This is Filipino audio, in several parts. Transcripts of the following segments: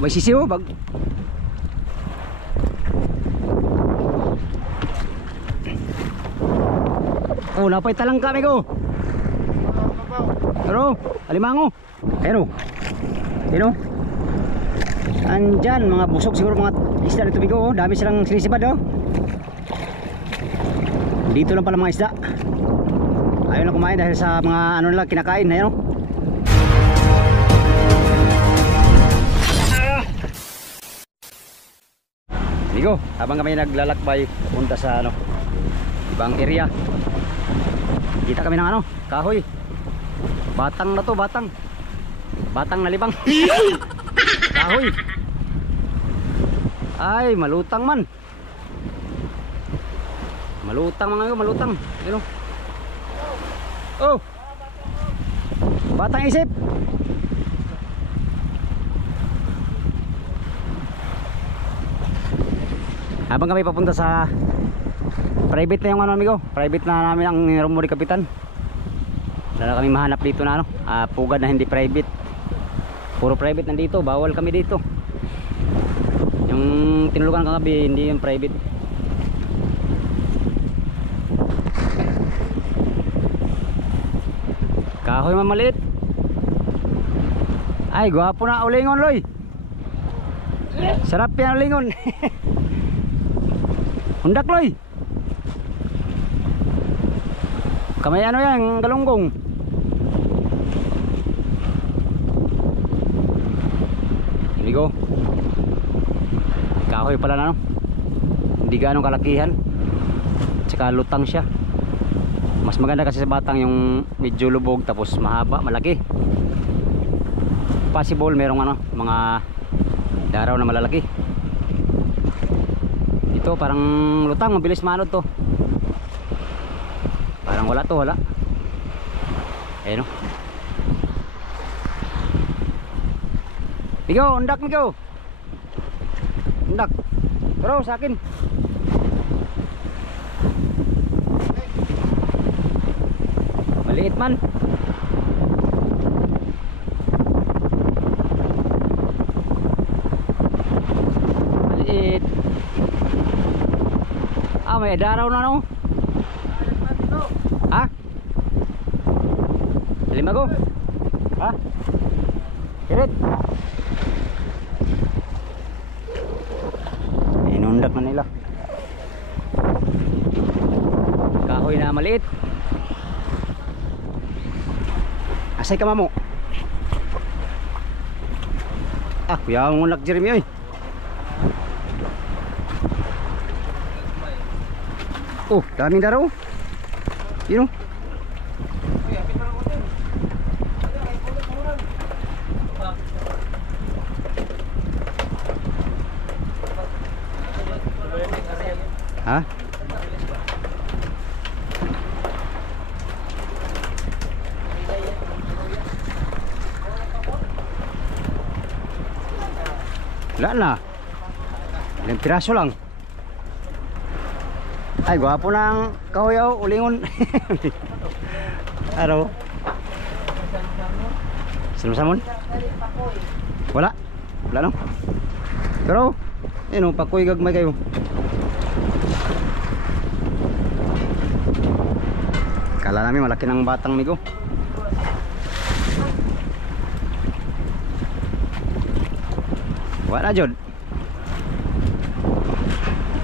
May sisiw bag. Oh, napay talang kami ko. Pero, alimango. Ayun o. Ayun o. Andyan, mga busog siguro mga isda dito bigo. Oh. Dami silang sinisipad oh. Dito lang pala mga isda. Ayaw na kumain dahil sa mga ano nila kinakain. Ayun o. Bigo, habang kami naglalakbay punta sa ano, ibang area. Kita kami ng ano, kahoy. Batang na to, batang. Batang na libang. Kahoy. Ay, malutang man. Malutang mga yun, malutang. Yun o. Oh. Batang isip. Habang kami papunta sa private na yung ano amigo, private na namin ang room ni Kapitan. Wala na kami mahanap dito na ano, pugad na hindi private. Puro private nandito, bawal kami dito. Yung tinulukan kagabi hindi yung private. Kahoy mamaliit. Ay, gwapo na ulingon loy. Sarap yan ulingon. Hundak loy. Kamay ano yan, galunggong. Inigo. Kahoy pala na no. Hindi ganong kalakihan. Tsaka lutang siya. Mas maganda kasi sa batang yung medyo lubog tapos mahaba, malaki. Possible merong ano, mga daraw na malalaki. Ito parang lutang, mabilis manod to. Parang wala to, wala. Ayun o. Migo, undak migo. Undak. Pero sa akin. Maliit man. Maliit. May daraw na no. Ha? Limago? Ha? Kirit? Inundak na nila. Kahoy na maliit. Asay ka mamo? Kuya ang unlak Jeremy oy. Oh, daming daraw. Yun o. Ha? Wala na. Ilang piraso lang. Ay, gwapo ng kahoyaw, ulingon. Araw. Samon? Wala. Wala no. Pero, yun o, pakoy gagmay kayo. Kala namin malaki ng batang migo. Wala jod.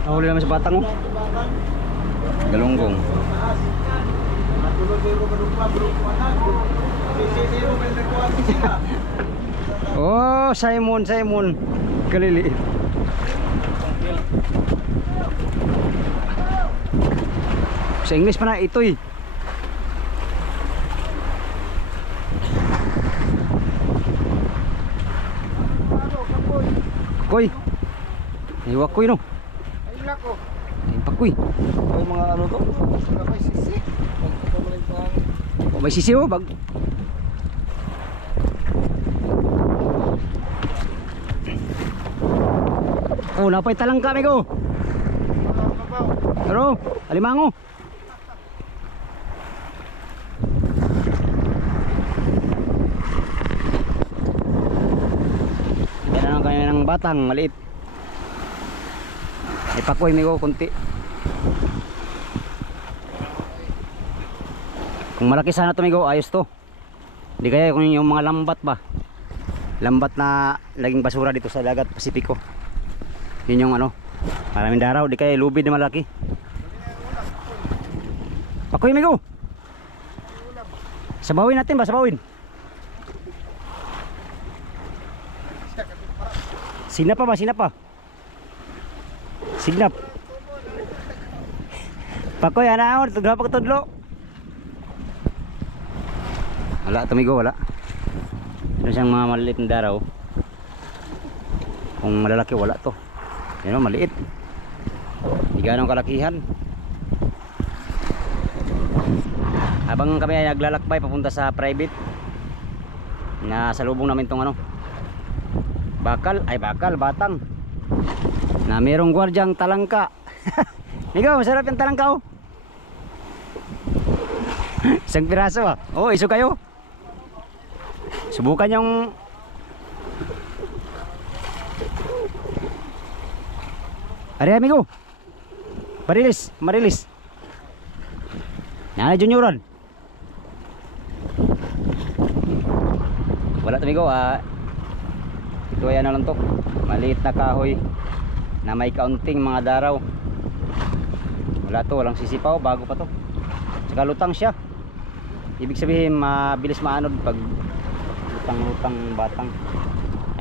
Nahuli naman sa batang o. Galunggong. Oh, Simon kaliliit. Sa English pa na itoy. Koy. Iwak koy no. Pakoy. May mga ano to? May sisi. May sisiw bag. Oh, napay talang kami ko. Pero, alimango. Kaya na kami ng batang maliit. Ipakoy migo kunti. Kung malaki sana to migo, ayos to. Hindi kaya kung yung mga lambat ba, lambat na laging basura dito sa dagat Pasipiko, yun yung ano, maraming daraw. Di kaya lubid na malaki. Pakoy migo, sabawin natin ba, sabawin. Sinap pa ba, sinap pa, sinap. Pakoy anaon, tudlo pa tudlo. Wala tumigo, wala. Ito siyang mga maliit na daraw. Kung malalaki, wala to. Yan o, maliit. Hindi ganong kalakihan. Habang kami ay naglalakbay papunta sa private, nasalubong namin tong ano, batang na mayroong gwardyang talangka. Migo, masarap yung talangka oh. Isang piraso ah. Oh, iso kayo. Subukan yung Ari amigo. Marilis. Nanay junioran. Wala amigo ito ay ano lang to. Maliit na kahoy na may kaunting mga daraw. Wala to, walang sisipaw, bago pa to. Saka lutang siya. Ibig sabihin mabilis maanod pag lutang batang.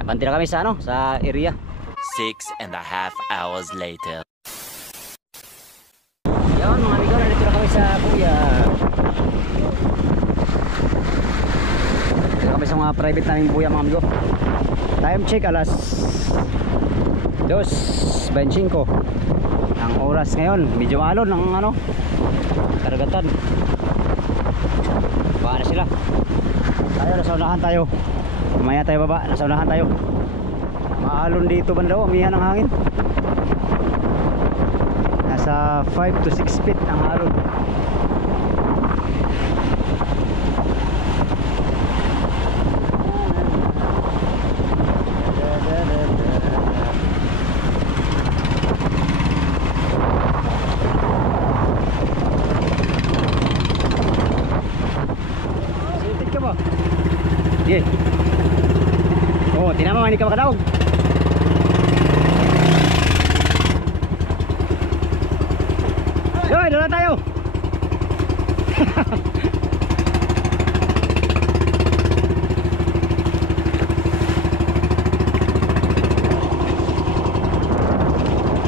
Banti na kami sa ano, sa area. 6.5 hours later. Yan mga amigo, nandito na kami sa kuya. Dito kami sa mga private naming buya mga amigo. Time check alas 2:25 ang oras ngayon. Medyo alon ng ano, karagatan. Baka na sila. Tayo, nasa unahan tayo. Mamaya tayo baba, nasa unahan tayo. Maalon dito banda, umihan ng hangin. Nasa 5 to 6 feet ang alon. Sintik ka ba? Sige. Oh, tinama hindi ka makadaog. Yoy, doon tayo.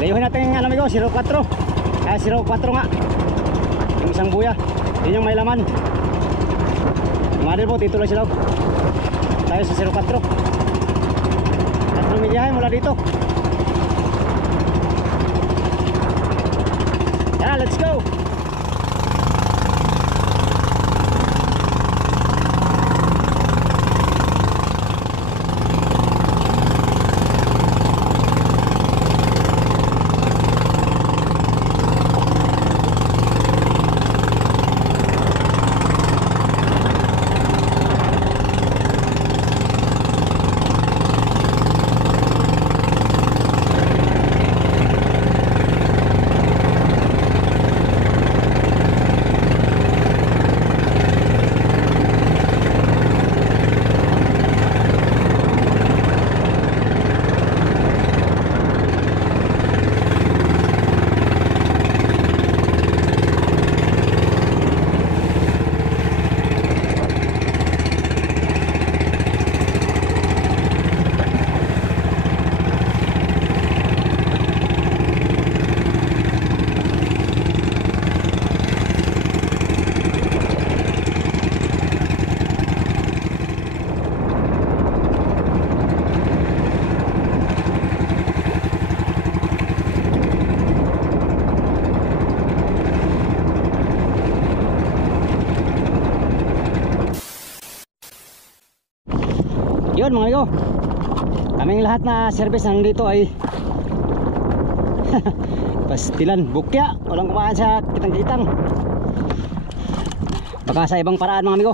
Layuhin natin yung alam ko, 04. 04 nga. Yung isang buya. Yun yung may laman. Madel po, dito lang sila. Tayo sa 04. Tatlong milyahe mula dito. Yan, let's go. Yun mga amigo, kaming lahat na service nandito ay pastilan, bukya, walang kumaan sa kitang-kitang. Baka sa ibang paraan mga amigo,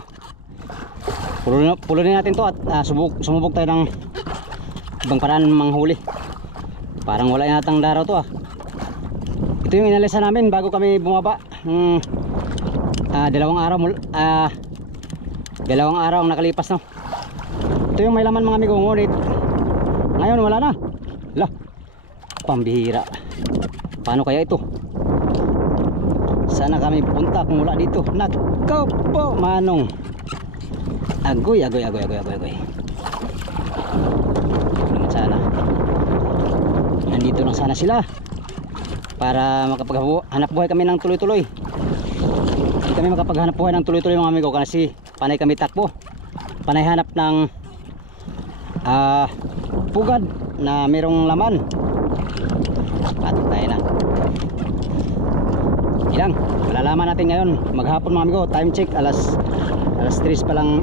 pulunin natin to at sumubok tayo ng ibang paraan manghuli. Parang wala yatang daraw to ah. Ito yung inalisa namin bago kami bumaba. Dalawang araw ang nakalipas, no. Ito yung may laman mga amigo, ngunit ngayon wala na. Lah, pambihira. Paano kaya ito? Sana kami punta kung wala dito. Nako po, manong. Agoy. Sana nandito lang sana sila para makapaghanap buhay kami ng tuloy-tuloy. Hindi kami makapaghanap buhay ng tuloy-tuloy mga amigo kasi panay kami takbo, panay hanap ng pugad na merong laman. Patay tayo na. Ilang malalaman natin ngayon maghapon mga amigo. Time check alas 3 pa lang,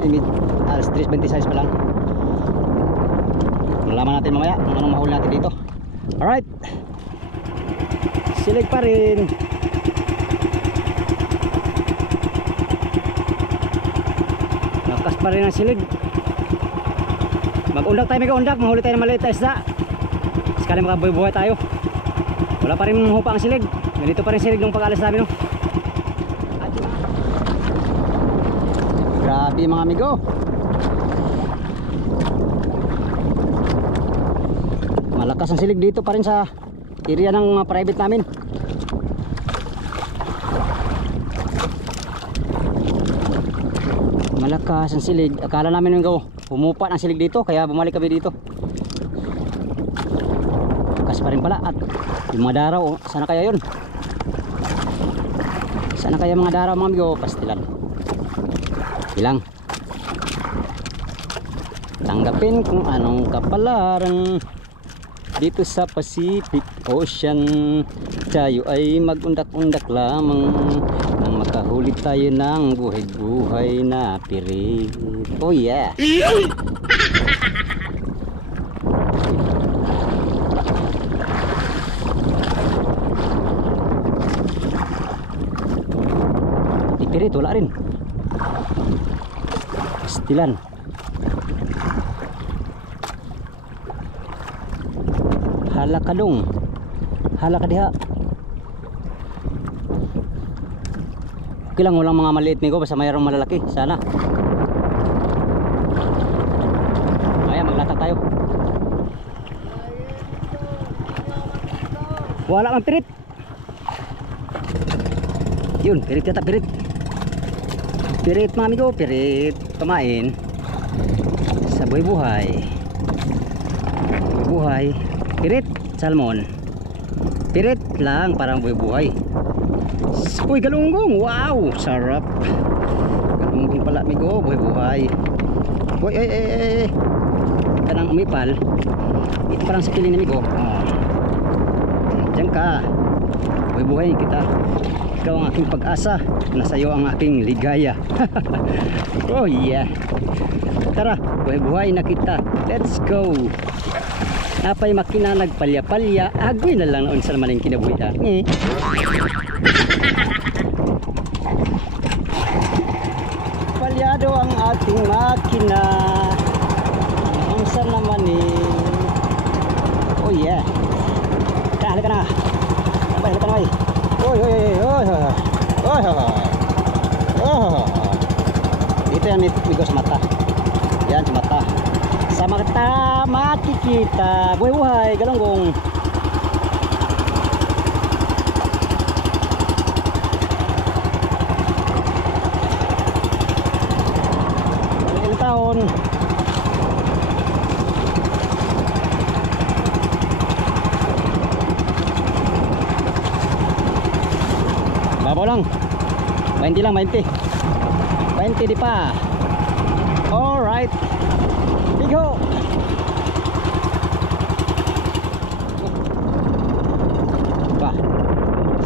alas 3:26 pa lang. Malalaman natin mamaya kung anong mahuli natin dito. Alright, silig pa rin. Lakas pa rin ang silig. Mag-undak tayo, mag-undak. Mahuli tayo ng maliit na isda. Sekali makabuhay tayo. Wala pa rin hupa ang silig. Ganito pa rin silig nung pag-alas namin, no? Grabe mga amigo. Malakas ang silig dito pa rin sa area ng private namin. Malakas ang silig. Akala namin yung humupa ng silig dito kaya bumalik kami dito. Malakas pa rin pala. At yung mga daraw, sana kaya yun? Sana kaya mga daraw mga amigo? Pastilan. Ilang tanggapin kung anong kapalaran dito sa Pacific Ocean. Tayo ay mag-undak-undak lamang nang makahuli tayo ng buhay-buhay na pirit. Oh yeah. Pirit wala rin. Pastilan. Halakadong. Halakadiha. Okay lang, walang mga maliit nigo, basta mayroong malalaki. Sana. Kaya maglatag tayo. Wala kang pirit. Yun, pirit yata, pirit. Pirit mga amigo, pirit. Pamain. Sa buhay-buhay. Buhay-buhay. Pirit, salmon. Pirit lang, parang buhay-buhay. Uy, galunggong. Wow, sarap. Galunggong pala, amigo, buhay-buhay. Uy, kanang umipal. Ito parang sa piling, amigo. Diyan ka. Buhay-buhay kita. Ikaw ang aking pag-asa. Nasa iyo ang aking ligaya. Oh yeah. Tara, buhay-buhay na kita. Let's go. Napay makina nagpalya-palya. Agoy na lang naon sa naman yung kinabuhi. Palyado ang ating makina. Naon sa naman Oh yeah. Halika na. Halika na. Oy. Ito yan, migo sa mata. Yan, sa mata. Sa mata makikita. Buhay-buhay, galunggong. Ilang taon. Babaw lang. 20 lang, 20. 20 di pa. Alright. Bigo. Pa.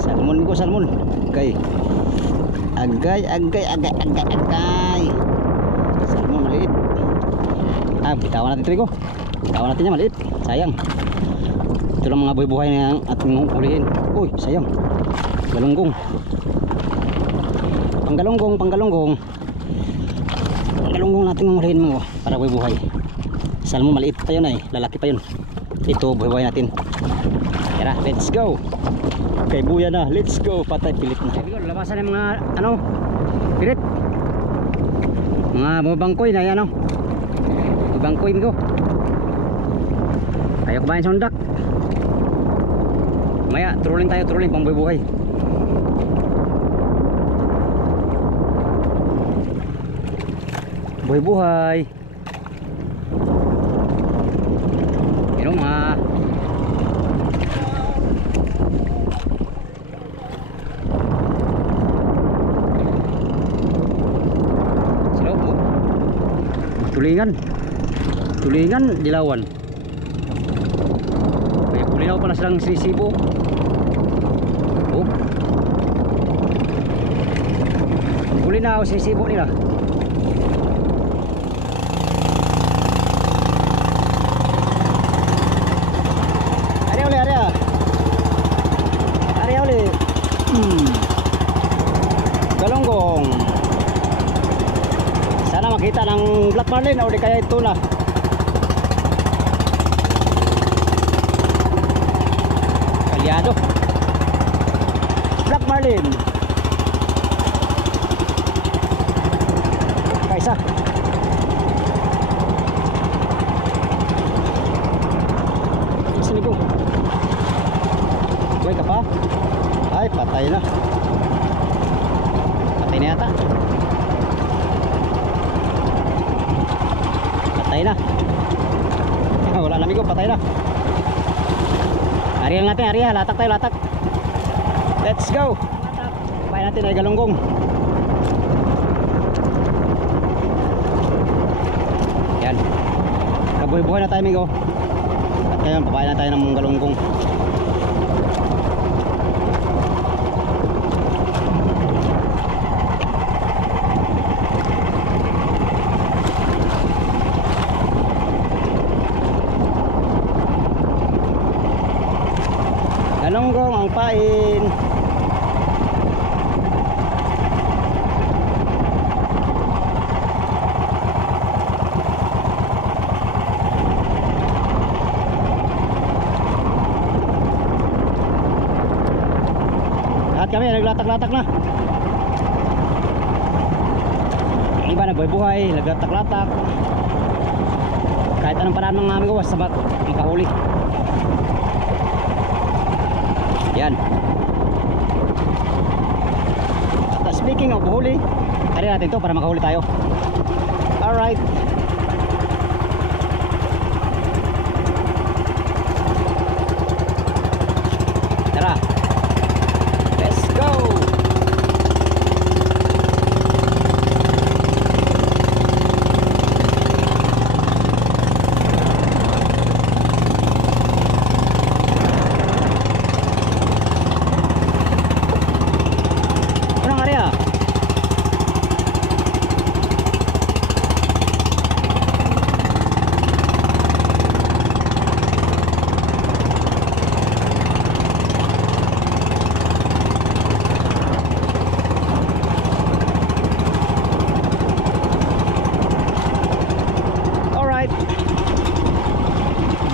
Salmon ko, salmon. Okay. Agay. Salmon maliit. Bitawan natin ito, Bigo. Bitawan natin yan, maliit. Sayang. Ito lang mga buhay-buhay na ating hulihin. Uy, sayang. Galunggong. Panggalunggong natin manghulihin mo para buhay-buhay. Salmon maliit pa yun lalaki pa yun. Ito buhay natin. Tara, let's go. Kay buya na, let's go. Patay, pilit na. Labasan ng mga pilit. Mga bangkoy na yan bangkoy ko. Ayaw kumain sa undak. Maya, trolling tayo, pang buhay. Buhay. Pero mga tulingan dilawan. May pulinaw pala silang sisibo. Pulinaw sisibo nila. Area uli. Galonggong. Sana makita ng black marlin o di kaya ito na. Kalyado. Black marlin. Kaisa. Sini ko. Buhay ka pa? Ay, patay na. Patay na yata. Patay na. Wala na amigo, patay na. Ariel natin, Ariel. Latak tayo, latak. Let's go. Patay natin ay galunggong. Yan. Kabuhay-buhay na tayo amigo. At ngayon, papain na tayo ng galunggong. Galunggong ang pain. Lahat kami naglatak-latak na. Ang iba nagbuhay-buhay, naglatak-latak. Kahit anong paraan ng aming gawas sabat makahuli. Yan. At speaking of huli, hari natin to para makahuli tayo. Alright. Tara. Let's go.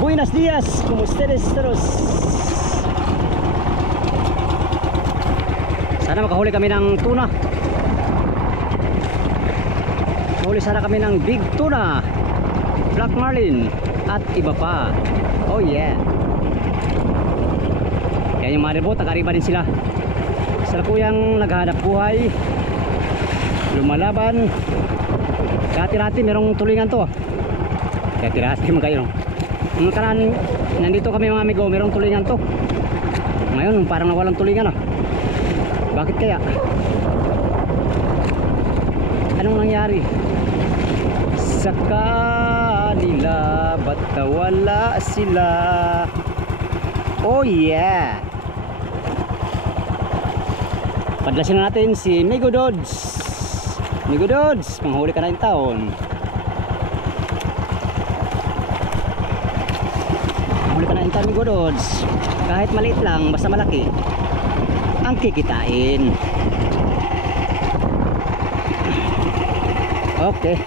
Buenos días, como ustedes todos. Sana makahuli kami ng tuna. Mahuli sana kami ng big tuna, black marlin at iba pa. Oh yeah. Yan yung mga rebot, nag-ariba din sila. Sila kuyang naghahanap buhay, lumalaban. Dati-dati merong tulingan to. Dati-dati mo kayo. Nung karaan, nandito kami mga amigo, merong tulingan to. Ngayon, parang nawalang tulingan Bakit kaya? Anong nangyari? Sa kanila, ba't nawala sila? Oh yeah! Padlasin na natin si Migo Dodds. Migo Dodds, panghuli ka na yung taon. Migo Dodds, kahit maliit lang basta malaki ang kikitain. Okay,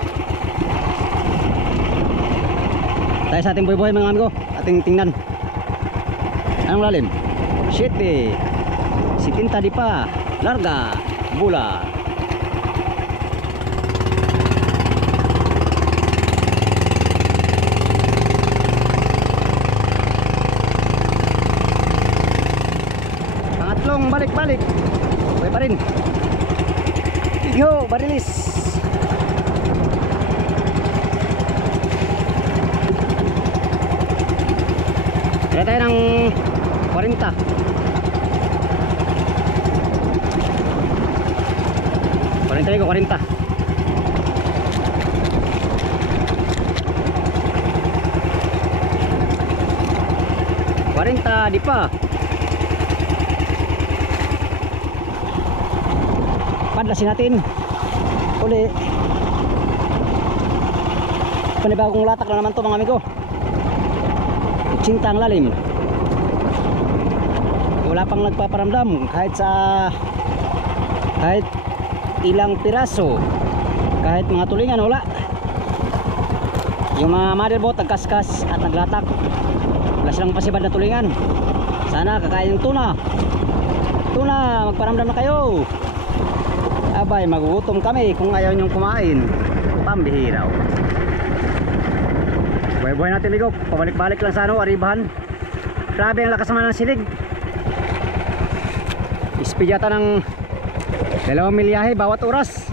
Tayo sa ating buhay mga amigo. Ating tingnan. Anong lalim? 7. 70 di pa. Larga. Bula. Pangatlong balik-balik. Okay pa rin. Yo, barilis. Kaya tayo ng 40. 40 ko 40. Di pa. Padlasin natin. Uli. Panibagong latak na naman to mga amigo. 80 ang lalim. Wala pang nagpaparamdam kahit ilang piraso, kahit mga tulingan wala. Yung mga motherboard nagkaskas at naglatak, wala silang pasibad na tulingan. Sana kakain ng tuna, magparamdam na kayo. Abay, magugutom kami kung ayaw nyong kumain. Pambihiraw. Buhay-buhay natin ligo. Pabalik-balik lang sa Aribahan. Grabe ang lakas naman ng silig. Speed yata ng 2 milyahe bawat oras.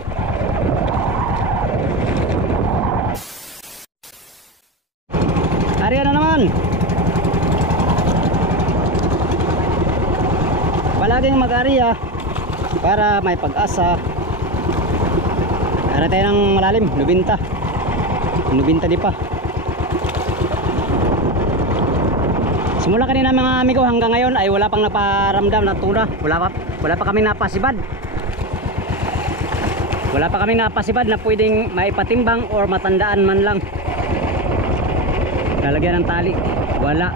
Ariyan na naman. Palaging mag-ariya para may pag-asa. Ara tayo ng malalim, 90 di pa. Simula kanina mga amigo hanggang ngayon ay wala pang naparamdam na tuna. Wala pa kami napasibad. Wala pa kami napasibad na pwedeng maipatimbang or matandaan man lang. Lalagyan ng tali. Wala.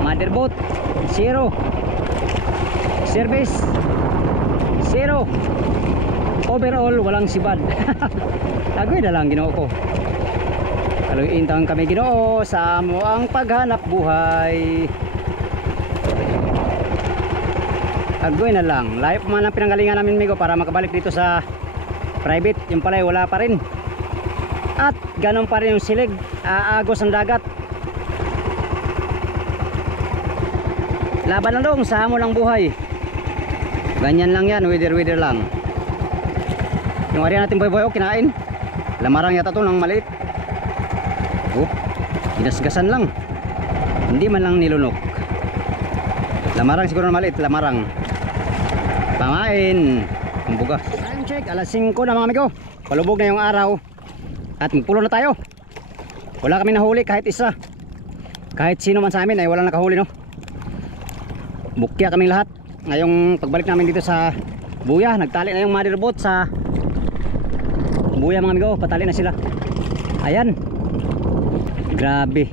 Motherboard 0. Service 0. Overall walang sibad. Agoy na lang Ginoo ko. Kaluintang kami Ginoo sa amo ang paghanap buhay. Agoy na lang. Layo pa man ang pinanggalingan namin migo para makabalik dito sa private. Yung pala wala pa rin. At ganun pa rin yung silig. Aagos ang dagat. Laban lang dong sa amo ng buhay. Ganyan lang yan. Wither lang. Yung area natin boy kinain. Lamarang yata to ng maliit. Ginasgasan lang. Hindi man lang nilunok. Lamarang siguro na maliit. Lamarang pangain. Kumbuga. Time check. Alas 5 na mga amigo. Palubog na yung araw. At magpulo na tayo. Wala kami nahuli kahit isa. Kahit sino man sa amin ay walang nakahuli no. Bukya kaming lahat. Ngayong pagbalik namin dito sa buya. Nagtali na yung motherboard sa buya mga amigo. Patali na sila. Ayan. Grabe.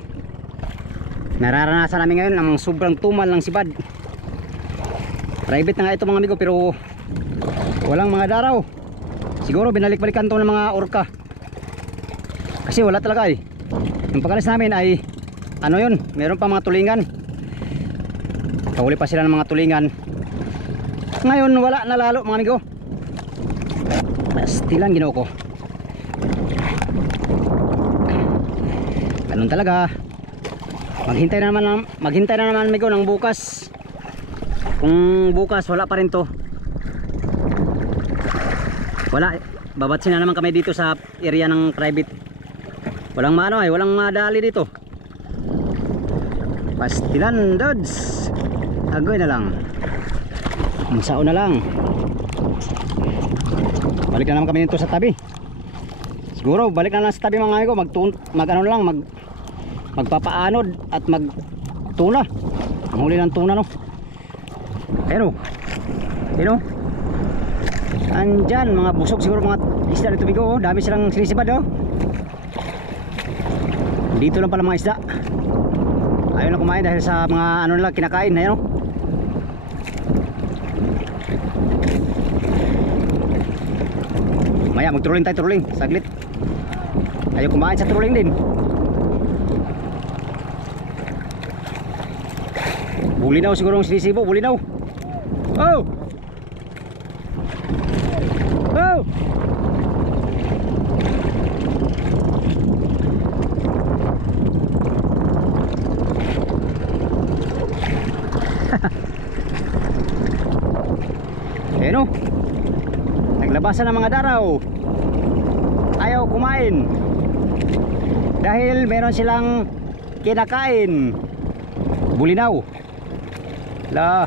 Nararanasan namin ngayon ang sobrang tumal ng sibad. Private na nga ito mga amigo pero walang mga daraw. Siguro binalik-balikan to ng mga orka. Kasi wala talaga eh. Yung pag-alis namin ay ano yun, meron pa mga tulingan. Kahuli pa sila ng mga tulingan. Ngayon wala na lalo mga amigo. Pastilan Ginoo ko. Ganun talaga. Maghintay na naman amigo ng bukas. Kung bukas wala pa rin to. Wala, babatsin na naman kami dito sa area ng private. Walang maano ay, walang madali dito. Pastilan dudes. Agoy na lang. Magsao na lang. Balik na naman kami dito sa tabi. Siguro balik na lang sa tabi mga amigo. Mag-ano lang, magpapaanod at magtuna. Ang huli ng tuna no. Pero andyan mga busog siguro mga isda dito bigo. Dami silang sinisibad oh. Dito lang pala mga isda. Ayaw na kumain dahil sa mga ano nila kinakain. Ayan oh. Maya mag-trolling tayo, trolling saglit. Ayaw kumain sa trolling din. Bulinaw siguro ang sinisibo, bulinaw. Oh! Oh! Ayan o. Naglabasan ng mga daraw. Ayaw kumain. Dahil meron silang kinakain. Bulinaw. La.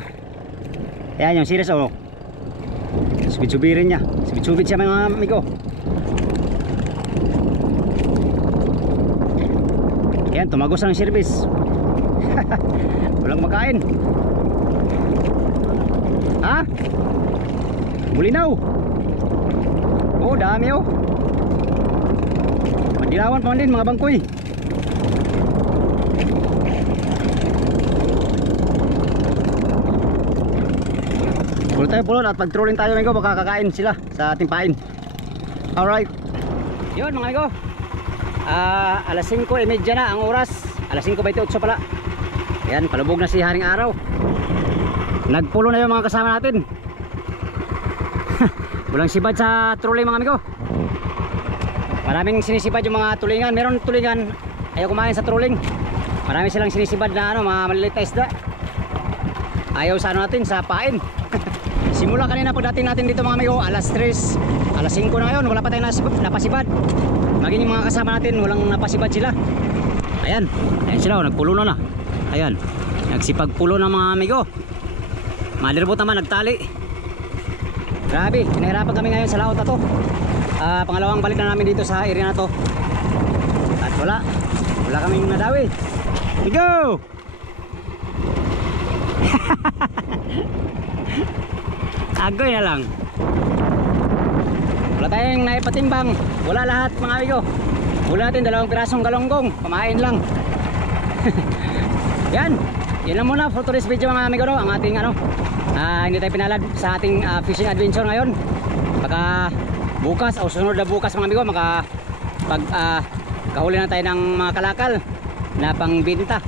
Ayan yung series o. Subit-subirin niya. Subit-subit siya mga amigo. Ayan, tumagos ang service. Walang makain. Ha? Bulinaw. Oh, dami oh. Madilawan pa man din mga bangkoy. Pulo tayo pulon at pag-trolling tayo amigo, baka kakain sila sa ating pain. Alright. Yun mga amigo, alas 5:30 na ang oras. Alas 5:28 pala. Ayan, palubog na si Haring Araw. Nagpulo na yung mga kasama natin. Walang sibad sa trolling mga amigo. Maraming sinisibad yung mga tulingan. Meron tulingan ayaw kumain sa trolling. Marami silang sinisibad na mga maliliit na isda. Ayaw sa natin, sa pain. Simula kanina pagdating natin dito mga amigo, alas 3, alas 5 na ngayon, wala pa tayong napasibad. Maging yung mga kasama natin, walang napasibad sila. Ayan, ayan sila, nagpulo na. Ayan, nagsipagpulo ng mga amigo. Malirabot naman, nagtali. Grabe, nahirapan kami ngayon sa laot na to. Pangalawang balik na namin dito sa area na to. At wala kaming nadawi. We go! Agoy na lang. Wala tayong naipatimbang. Wala lahat mga amigo. Wala natin 2 pirasong galonggong. Pamain lang. Yan lang muna for today's video mga amigo no? Ang ating hindi tayo pinalad sa ating fishing adventure ngayon. Baka bukas o sunod na bukas mga amigo kahuli na tayo ng mga kalakal na pangbenta.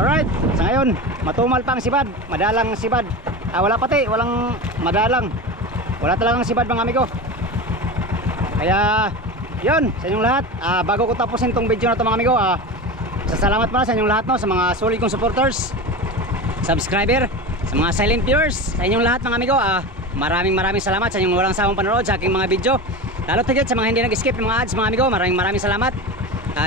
Alright, sa ngayon matumal pa ang sibad, madalang sibad. Wala pati, walang madalang. Wala talagang sibad mga amigo. Kaya yun, sa inyong lahat, bago ko tapusin tong video na to mga amigo, salamat pala sa inyong lahat no, sa mga solid kong supporters, subscriber, sa mga silent viewers, sa inyong lahat mga amigo. Maraming salamat sa inyong walang sawang panonood sa aking mga video. Lalo tigit sa mga hindi nag-skip ng mga ads mga amigo, maraming salamat.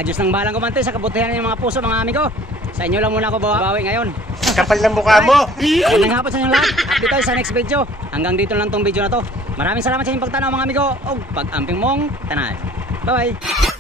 Diyos nang balang kumante sa kabutihan ng mga puso mga amigo. Sa inyo lang muna ako bawi ngayon. Kapal ng mukha mo! Magandang hapon sa inyong lahat. Update tayo sa next video. Hanggang dito lang tong video na to. Maraming salamat sa inyong pagtanaw mga amigo. O pag-amping mong tanan. Bye bye.